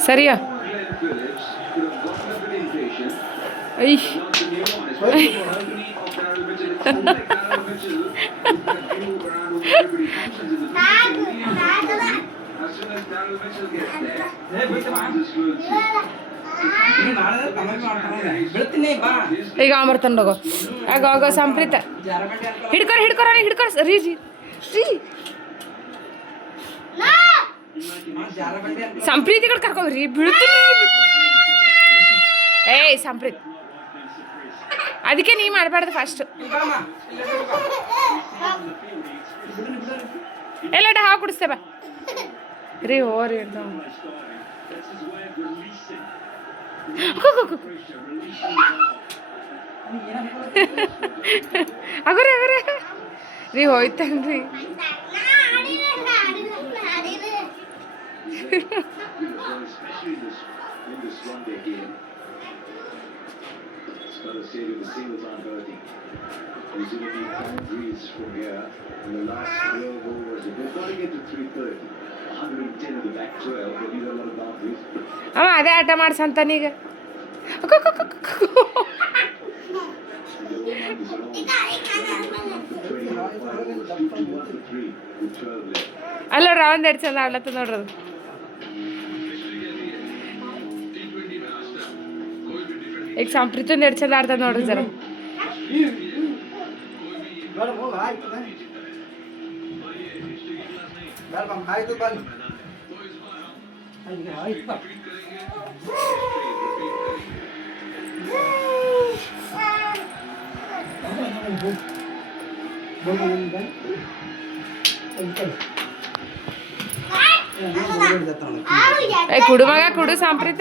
ಸರಿಯಾ ಈಗ ಅಮರ್ತಂಡೋಗೋ ಆಗ ಆಗ ಸಂಪ್ರೀತ ಹಿಡ್ಕೊರ ರೀ ಜಿ ರೀ ಸಂಪ್ರೀತಿ ಕಡೆ ಕರ್ಕೋರಿ ಬೀಳ್ತೀನಿ ಏಯ್ ಸಂಪ್ರೀತ್ ಅದಕ್ಕೆ ನೀ ಮಾಡಬಾರ್ದು ಫಸ್ಟ್ ಎಲ್ಲ ಹಾವು ಕುಡಿಸ್ತೇ ಬಾ ರೀ ಹೋರಿ ಅಂತ ಅಗರೆ ರೀ ಹೋಯ್ತನ್ರಿ ಅವ ಅದೇ ಆಟ ಮಾಡ್ಸಂತಾನೀಗ ಅಲ್ಲ ನೋಡ್ರಿ ಅವಂದು ಎರಡು ಚಂದ ಆಡ್ಲತ್ತ ನೋಡ್ರದು ಈಗ ಸಂಪ್ರೀತಂದು ಎರಡು ಚಂದ ಆಡ್ತದ ನೋಡ್ರಿ ಜರ ಕುಡು ಮಗ ಕುಡು ಸಂಪ್ರೀತ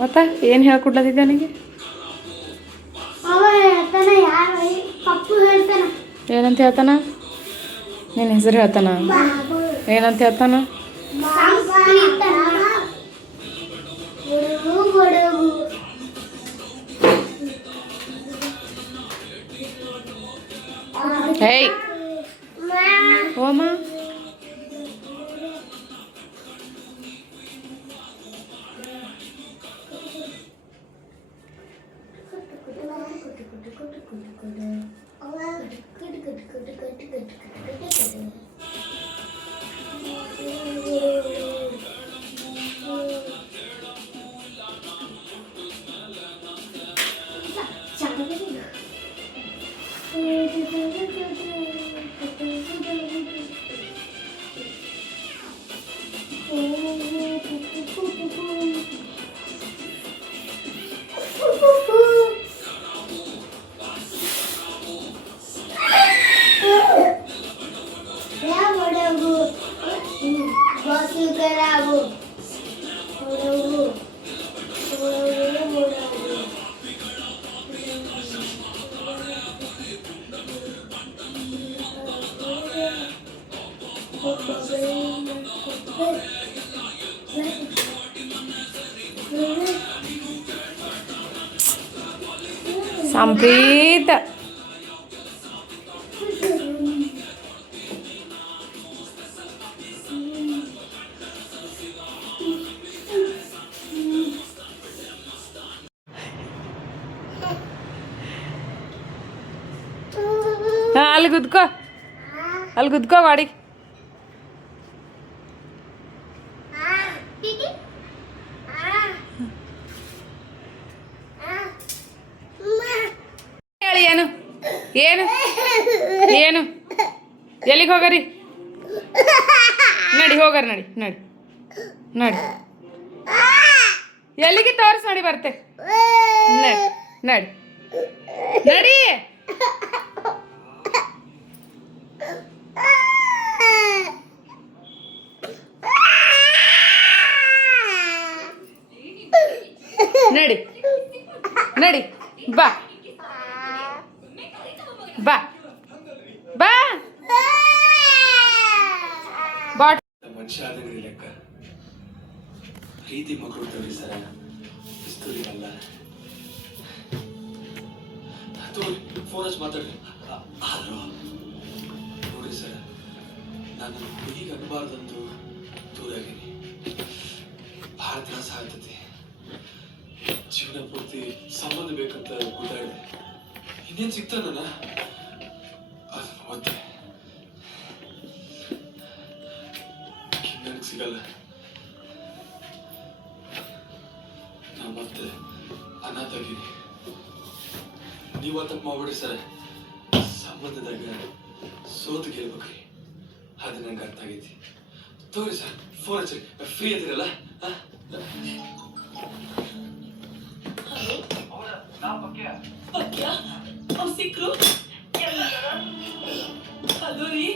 ಮತ್ತ ಏನ್ ಹೇಳ್ಕೊಡ್ಲತ್ತಿದ್ದೆ ನನಗೆ ಏನಂತ ಹೇಳ್ತಾನ ನಿನ್ನ ಹೆಸರು ಹೇಳ್ತಾನ ಏನಂತ ಹೇಳ್ತಾನ ಹೇಯ್ ಓಮ ಸಂಪ್ರೀತ ಅಲ್ಲಿ ಗುದ್ಕೋ ಮಾಡಿ ಹೇಳಿ ಏನು ಏನು ಏನು ಎಲ್ಲಿಗೆ ಹೋಗರಿ ನಡಿ ಹೋಗರಿ ನಡಿ ನಡಿ ನಡಿ ಎಲ್ಲಿಗೆ ತೋರಿಸ್ ನಡಿ ಬರ್ತೆ ನಡಿ ನಡಿ ನಡಿ ನಡಿ ನಡಿ ಬಾ ಬಾ ಬಾ ಬಾಟ್ ಮನುಷ್ಯ ಆದಗರಿ ಲೆಕ್ಕ ಪ್ರೀತಿ ಮಕ್ಕಳು ತೋರಿಸರ ಪಿಸ್ತೂಲಿ ಅಲ್ಲ ಅದು ಫೋನ್ ಹಚ್ಚಿ ಮಾತಾಡ್ರಿ. ಆದ್ರೂ ನೋಡಿ ಸರ್, ನಾನು ಹುಡುಗಿಗೆ ಅನ್ಬಾರ್ದಂದು ದೂರ ಆಗೀನಿ. ಭಾಳ ತ್ರಾಸ ಆಗ್ತೈತಿ. ಜೀವನ ಪೂರ್ತಿ ಸಂಬಂಧ ಬೇಕಂತ ಗುದ್ದಾಡಿದೆ. ಇನ್ನೇನ್ ಸಿಗ್ತಾನ ಅದನ್ನ ಒತ್ತೆ ನನಗೆ ಸಿಗಲ್ಲ. ನಾ ಮತ್ತೆ ಅನಾಥ ಆಗೀನಿ. ನೀವ ತಪ್ಪು ಮಾಡ್ಬಿಡ್ರಿ ಸರ್. ಸಂಬಂಧದಾಗ ಸೋತು ಗೆಲ್ಬೇಕ್ರಿ. ಅದು ನಂಗೆ ಅರ್ಥ ಆಗೈತಿ. ತೋರಿ ಸರ್, ಫೋನ್ ಹಚ್ಚಿರಿ. ಫ್ರೀ ಅದಿರಲ್ಲ? ಅವ್ರು ಸಿಕ್ರು. ಅದು ರೀ,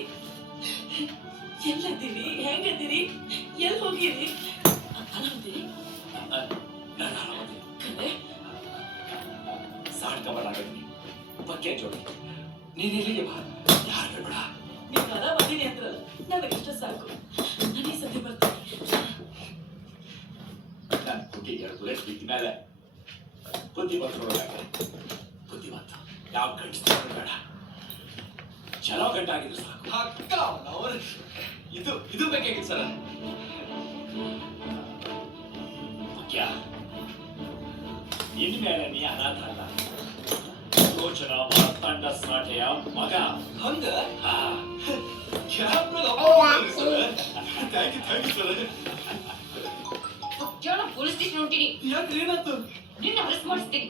ಎಲ್ಲದಿರಿ, ಹೆಂಗದಿರಿ, ಎಲ್ಲಿ ಹೋಗಿರಿ? ಆರಾಮದಿರಿ? ನಾನು ಆರಾಮದಿ. ಕಲೆ ಸಾಡ್ ಕಬಾಡಾಗತ್ತೀನಿ. ಪಕ್ಕೆ ಜೋಡಿ ನೀನ್ ಇಲ್ಲಿಗೆ ಬಾ. ಯಾರು ಹೇಳ್ಬೇಡ. ನೀವು ಆರಾಮದಿರಿ ಅಂದ್ರಲ್ಲ, ನನಗಿಷ್ಟ ಸಾಕು. ನನಗೆ ಸದ್ಯ ಬರ್ತೀನಿ. ನನ್ನ ಕುಟ್ಟಿ 2 ಬುಲೆಟ್ ಬಿದ್ದ ಮೇಲೆ ಬುದ್ಧಿವಂತ ನೋಡೋದಾಗೆ. ಬುದ್ಧಿವಂತ ಯಾವ ಗಂಟಿಸ್ತಾರ ಬೇಡ. ಚಲೋ ಗಂಟ ಆಗಿದ್ರು ಸಾಕು. ಅಕ್ಕ ಅವ್ರು ಇದು ಬೇಕಾಗಿತ್ತು ಸರ್. ಮುಖ್ಯ ಇನ್ಮೇಲೆ ನೀ ಅನಾಥ ಅಲ್ಲ. ಯೋಚನಾ ಮಾರ್ತಾಂಡ ಸಾಟೆಯ ಮಗ. ಹಂಗ thank you sir. Police station ಹೊಂಟಿನಿ. ಯಾಕೆ ಏನಾಯ್ತು? ನಿನ್ನ ಅರೆಸ್ಟ್ ಮಾಡಿಸ್ತೀನಿ.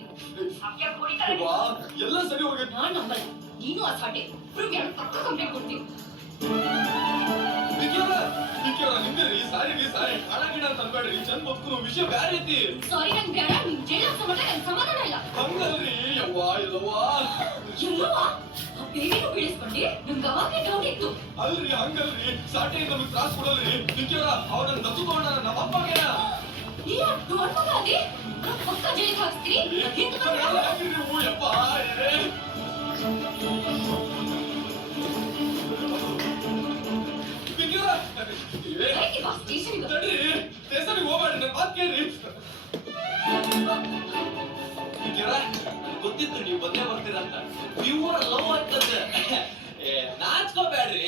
ಎಲ್ಲ ಸರಿ ಹೋಗಿ. ನಾನ್ ನಂಬಲ್ಲ. ನೀನು ಆ ಸಾಟೆ ಇಬ್ರಿಗೆ ಎರಡು ಪಕ್ಕ ಕಂಪ್ಲೇಂಟ್ ಕೊಡ್ತೀನಿ. ನಿಮ್ಗೆ ಸಾರಿ ಹಣ ಗಿಡ ಅಂತ ಅನ್ಬೇಡ್ರಿ. ಚಂದ ಬದುಕು ವಿಷಯ ಬ್ಯಾರೆ ಐತಿ. ಸಾರಿ ನಂಗೆ ಬೇಡ. ನಿನ್ ಜೈಲ್ ಹಾಕ್ಸೋ ಮಟ್ಟ ನಂಗೆ ಸಮಾಧಾನ ಇಲ್ಲ. ಹಂಗಲ್ರಿ ಯವ್ವಾ ಎಲ್ಲವ್ವಾ. ಎಲ್ಲವಾ ಆ ಬೇರೆನೂ ಬೀಳಿಸ್ಕೊಂಡಿ. ನಂಗೆ ಅವಾಗೇ ಡೌಟ್ ಇತ್ತು. ಅಲ್ರಿ ಹಂಗಲ್ರಿ, ಸಾಟೆ ನಮಗೆ ತ್ರಾಸ ಕೊಡಲ್ರಿ. ನಿಂಕೇಳ ಅವ್ರನ್ನ ದತ್ತು ತಗೊಂಡ ನಮ್ಮ ಅಪ್ಪಗೇನ. ನೀ ದೊಡ್ಡ ಮಗ ಅದಿ. ನಾನು ಪಕ್ಕ ಜೈಲಿಗೆ ಹಾಕ್ಸ್ತೀನಿ. ಹಿಂದೆ ನೀವು ಯಪ್ಪ ಹೇಗೆ ಬಾ ಸ್ಟೇಷನ್ಗೆ. ತಡ್ರಿ, ಸ್ಟೇಷನ್ಗೆ ಹೋಗ್ಬೇಡ್ರಿ. ನನ್ನ ಮಾತು ಕೇಳ್ರಿ. ಗೊತ್ತಿತ್ತು ನೀವು ಬಂದೇ ಬರ್ತೀರಂತ. ಪ್ಯೂರ್ ಲವ್ ಆಗ್ತದೆ. ನಾಚ್ಕೋಬೇಡ್ರಿ.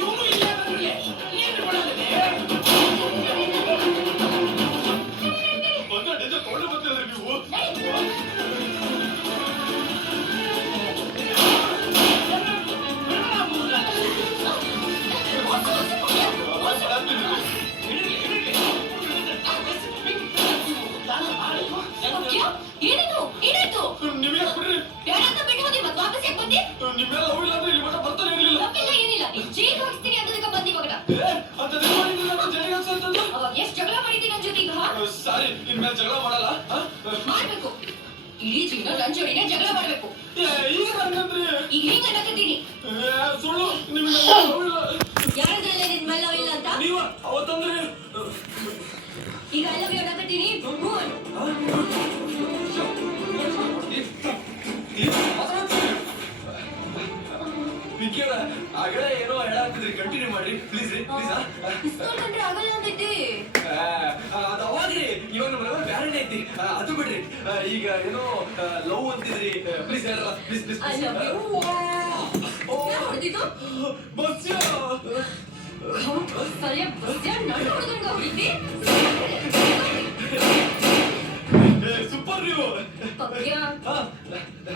ಇವನು ಇಲ್ಲೇ ಬಂದ್ರಿ. ಏನು ಮಾಡೋದಿದೆ? ಬಂದ ಡೆಜ ಕೊಂಡು ಬರ್ತೀರಲ್ಲ ನೀವು. ಏನಾಯ್ತು? ನೀವೇ ಬಿಡ್ರಿ. ಬೇಡ ಅಂತ ಬಿಟ್ಟು ಹೋದಿ. ಮತ್ತೆ ವಾಪಸ್ ಯಾಕೆ ಬಂದಿ? ನಿಮ್ಮೆಲ್ಲ ಲವ್ ಇಲ್ಲ ಅಂದ್ರೆ ಇಲ್ಲಿ ಮಟ್ಟ ಬರ್ತಾನೆ ಇರ್ಲಿಲ್ಲ. ತಪ್ಪಿಲ್ಲ, ಏನಿಲ್ಲ. ನೀನ್ ಜೈಲಿಗೆ ಹಾಕ್ಸ್ತೀನಿ ಅಂತದಕ್ಕೆ ಬಂದಿ ಮಗನ. ಅಂತ ಮಾಡಿದ್ರೆ ನಾನು ಜೈಲಿಗೆ ಹಾಕ್ಸಂತಂದು. ಅವಾಗ ಎಷ್ಟು ಜಗಳ ಮಾಡಿದ್ದೀನಿ ನನ್ನ ಜೊತೆ. ಈಗ ಸಾರಿ, ಇನ್ಮೇಲೆ ಜಗಳ ಮಾಡಲ್ಲ. ಮಾಡ್ಬೇಕು. ಇಡೀ ಜೀವನ ನನ್ನ ಜೋಡಿನೇ ಜಗಳ ಮಾಡ್ಬೇಕು. ಈಗ ಹಂಗಂದ್ರಿ. ಈಗ ಹಿಂಗ ಅನ್ನಕತ್ತೀನಿ. ಸುಳ್ಳು. ನಿಮ್ಗೆ ಲವ್ ಇಲ್ಲ. ಯಾರದ್ರಲ್ಲೇ ನಿನ್ ಮೇಲೆ ಲವ್ ಇಲ್ಲ ಅಂತ? ನೀವ ಅವತ್ತಂದ್ರಿ. ಈಗ ಐ ಲವ್ ಯು ಅನ್ನಕತ್ತೀನಿ. ಆಗಲೇ ಏನೋ ಹೇಳಾಕ್ತಿದ್ರಿ. ಕಂಟಿನ್ಯೂ ಮಾಡಿ ಪ್ಲೀಸ್ ರೀ. ಪ್ಲೀಸ್. ಇಸ್ಕೊಂಡ್ರೆ ಆಗಲ್ಲ ಅಂತೈತಿ. ಅದು ಅವಾಗ್ರಿ. ಇವಾಗ ನಮ್ಮ ಲವ್ ಬ್ಯಾರೆ ಐತಿ. ಅದು ಬಿಡ್ರಿ. ಈಗ ಏನೋ ಲವ್ ಅಂತಿದ್ರಿ. ಪ್ಲೀಸ್ ಹೇಳಲ್ಲ. Please please. I love you. ಯಾರು ಹೊಡೆದಿದ್ದು? ಬಸ್ಯ. ಸರಿಯ ಬಸ್ಯ ನನ್ನ ಹೊಡೆದಂಗ ಹೊಡಿತಿ. ಸೂಪರ್ ನೀವು. ಪಕ್ಯ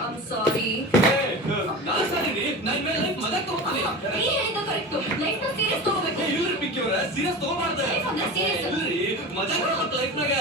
ಐಮ್ ಸಾರಿ. ನಾ ಸಾರಿ ರೀ. ನಾನು ಮೇಲೆ ಲೈಫ್ ಮಜಾಕ್ ತಗೋತೀನಿ. ನೀ ಹೇಳಿದ ಕರೆಕ್ಟ್. ಲೈಫ್ ನ ಸೀರಿಯಸ್ ತಗೋಬೇಕು. ಇಲ್ರಿ ಪಿಕ್ಕಿ ಅವರ ಸೀರಿಯಸ್ ತಗೋಬಾರ್ದು. ಲೈಫ್ ಅಂದ್ರೆ ಸೀರಿಯಸ್. ಇಲ್ರಿ ಮಜಾಕ್ ಲೈಫ್ನಾಗ